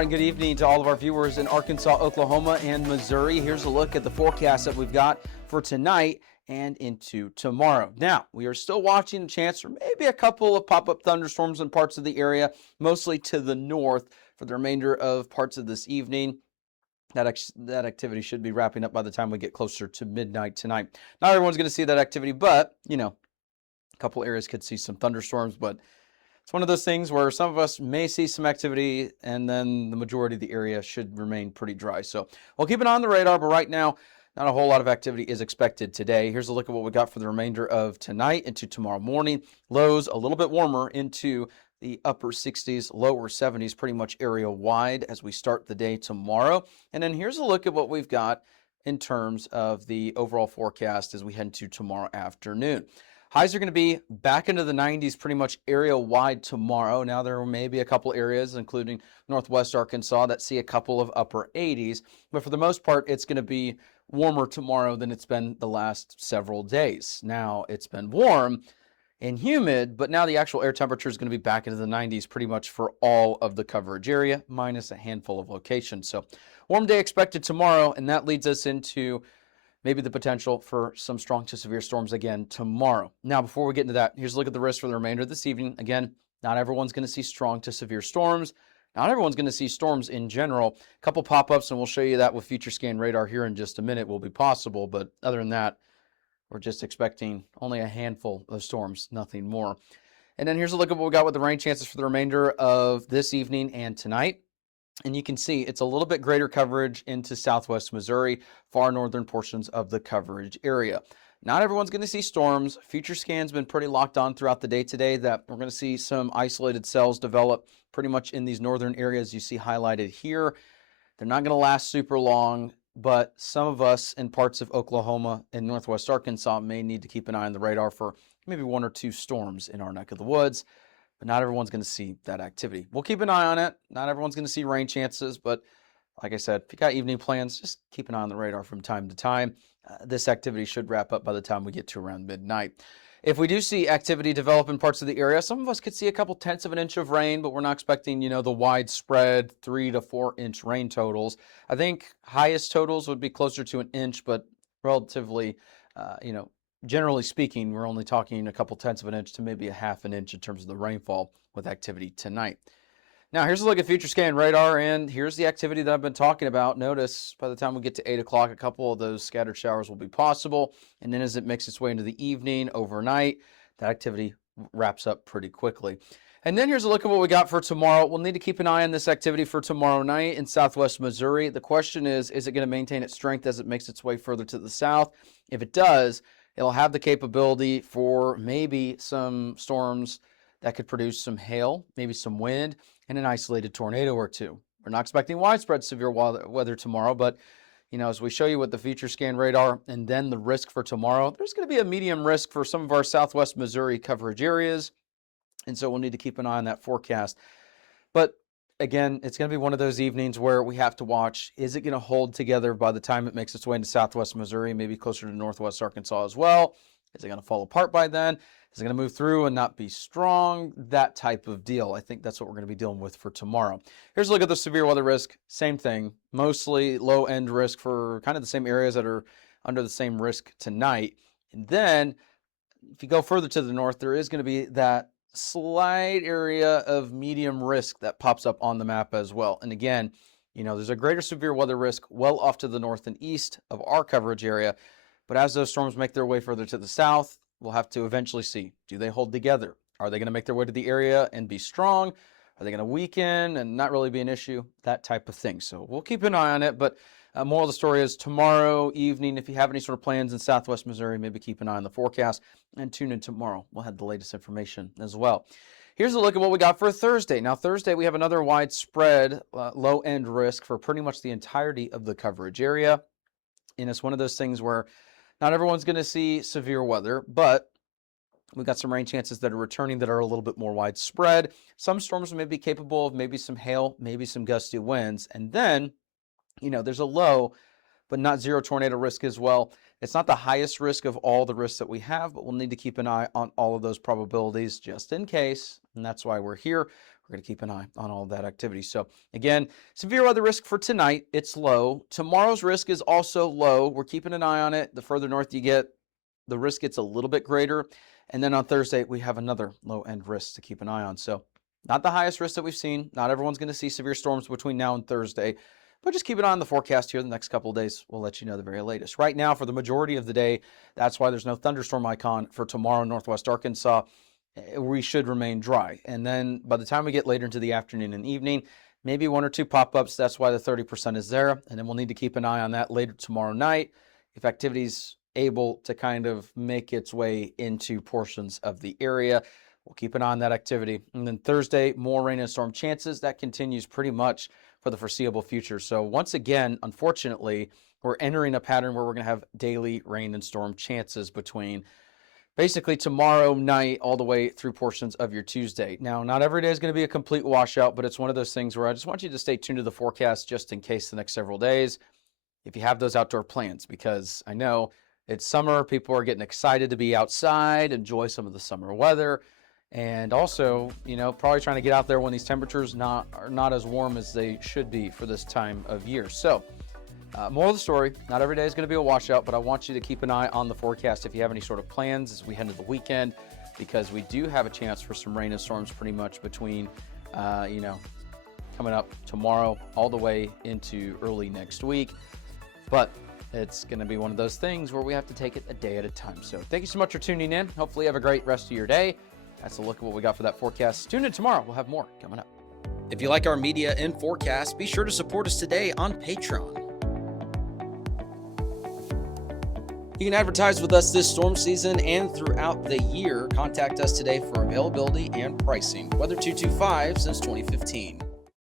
right, and good evening to all of our viewers in Arkansas, Oklahoma, and Missouri. Here's a look at the forecast that we've got for tonight and into tomorrow. Now, we are still watching a chance for maybe a couple of pop-up thunderstorms in parts of the area, mostly to the north for the remainder of parts of this evening. That activity should be wrapping up by the time we get closer to midnight tonight. Not everyone's going to see that activity, but, a couple areas could see some thunderstorms, but it's one of those things where some of us may see some activity, and then the majority of the area should remain pretty dry. So we'll keep an eye on the radar, but right now, not a whole lot of activity is expected today. Here's a look at what we got for the remainder of tonight into tomorrow morning. Lows a little bit warmer into the upper 60s, lower 70s, pretty much area wide as we start the day tomorrow. And then here's a look at what we've got in terms of the overall forecast as we head into tomorrow afternoon. Highs are going to be back into the 90s pretty much area-wide tomorrow. Now, there may be a couple areas, including northwest Arkansas, that see a couple of upper 80s. But for the most part, it's going to be warmer tomorrow than it's been the last several days. Now, it's been warm and humid, but now the actual air temperature is going to be back into the 90s pretty much for all of the coverage area, minus a handful of locations. So, warm day expected tomorrow, and that leads us into maybe the potential for some strong to severe storms again tomorrow. Now, before we get into that, here's a look at the risk for the remainder of this evening. Again, not everyone's going to see strong to severe storms. Not everyone's going to see storms in general. A couple pop-ups, and we'll show you that with future scan radar here in just a minute will be possible. But other than that, we're just expecting only a handful of storms, nothing more. And then here's a look at what we got with the rain chances for the remainder of this evening and tonight. And you can see it's a little bit greater coverage into southwest Missouri, far northern portions of the coverage area. Not everyone's going to see storms. Future scan's been pretty locked on throughout the day today that we're going to see some isolated cells develop pretty much in these northern areas you see highlighted here. They're not going to last super long, but some of us in parts of Oklahoma and northwest Arkansas may need to keep an eye on the radar for maybe one or two storms in our neck of the woods. But not everyone's going to see that activity. We'll keep an eye on it. Not everyone's going to see rain chances, but like I said, if you got evening plans, just keep an eye on the radar from time to time. This activity should wrap up by the time we get to around midnight. If we do see activity develop in parts of the area, some of us could see a couple tenths of an inch of rain, but we're not expecting, the widespread 3 to 4 inch rain totals. I think highest totals would be closer to an inch, but relatively, generally speaking, we're only talking a couple tenths of an inch to maybe a half an inch in terms of the rainfall with activity tonight. Now, here's a look at future scan radar, and here's the activity that I've been talking about. Notice by the time we get to 8 o'clock, a couple of those scattered showers will be possible. And then as it makes its way into the evening, overnight, that activity wraps up pretty quickly. And then here's a look at what we got for tomorrow. We'll need to keep an eye on this activity for tomorrow night in southwest Missouri. The question is it going to maintain its strength as it makes its way further to the south? If it does, it'll have the capability for maybe some storms that could produce some hail, maybe some wind, and an isolated tornado or two. We're not expecting widespread severe weather tomorrow, but as we show you with the future scan radar and then the risk for tomorrow, there's going to be a medium risk for some of our southwest Missouri coverage areas, and so we'll need to keep an eye on that forecast. But again, it's going to be one of those evenings where we have to watch, is it going to hold together by the time it makes its way into southwest Missouri, maybe closer to northwest Arkansas as well? Is it going to fall apart by then? Is it going to move through and not be strong? That type of deal. I think that's what we're going to be dealing with for tomorrow. Here's a look at the severe weather risk. Same thing. Mostly low-end risk for kind of the same areas that are under the same risk tonight. And then, if you go further to the north, there is going to be that slight area of medium risk that pops up on the map as well. And again, there's a greater severe weather risk well off to the north and east of our coverage area. But as those storms make their way further to the south, we'll have to eventually see, do they hold together? Are they going to make their way to the area and be strong? Are they going to weaken and not really be an issue? That type of thing. So we'll keep an eye on it. But moral of the story is tomorrow evening, if you have any sort of plans in southwest Missouri, maybe keep an eye on the forecast and tune in tomorrow. We'll have the latest information as well. Here's a look at what we got for Thursday. Now, Thursday, we have another widespread low-end risk for pretty much the entirety of the coverage area. And it's one of those things where not everyone's going to see severe weather, but we've got some rain chances that are returning that are a little bit more widespread. Some storms may be capable of maybe some hail, maybe some gusty winds. And then, there's a low, but not zero tornado risk as well. It's not the highest risk of all the risks that we have, but we'll need to keep an eye on all of those probabilities just in case. And that's why we're here. we're going to keep an eye on all of that activity. So again, severe weather risk for tonight, it's low. Tomorrow's risk is also low. We're keeping an eye on it. The further north you get, the risk gets a little bit greater. And then on Thursday, we have another low-end risk to keep an eye on. So not the highest risk that we've seen. Not everyone's going to see severe storms between now and Thursday. But just keep an eye on the forecast here the next couple of days. We'll let you know the very latest. Right now, for the majority of the day, that's why there's no thunderstorm icon for tomorrow in northwest Arkansas. We should remain dry. And then by the time we get later into the afternoon and evening, maybe 1 or 2 pop-ups. That's why the 30% is there. And then we'll need to keep an eye on that later tomorrow night. If activity's able to kind of make its way into portions of the area, we'll keep an eye on that activity. And then Thursday, more rain and storm chances. That continues pretty much for the foreseeable future. So once again, unfortunately, we're entering a pattern where we're going to have daily rain and storm chances between basically tomorrow night all the way through portions of your Tuesday. Now, not every day is going to be a complete washout, but it's one of those things where I just want you to stay tuned to the forecast just in case the next several days, if you have those outdoor plans, because I know it's summer. People are getting excited to be outside, enjoy some of the summer weather. And also, probably trying to get out there when these temperatures are not as warm as they should be for this time of year. So, moral of the story, not every day is going to be a washout, but I want you to keep an eye on the forecast if you have any sort of plans as we head into the weekend, because we do have a chance for some rain and storms pretty much between, coming up tomorrow all the way into early next week. But it's going to be one of those things where we have to take it a day at a time. So thank you so much for tuning in. Hopefully you have a great rest of your day. That's a look at what we got for that forecast. Tune in tomorrow. We'll have more coming up. If you like our media and forecast, be sure to support us today on Patreon. You can advertise with us this storm season and throughout the year. Contact us today for availability and pricing. Weather 225 since 2015.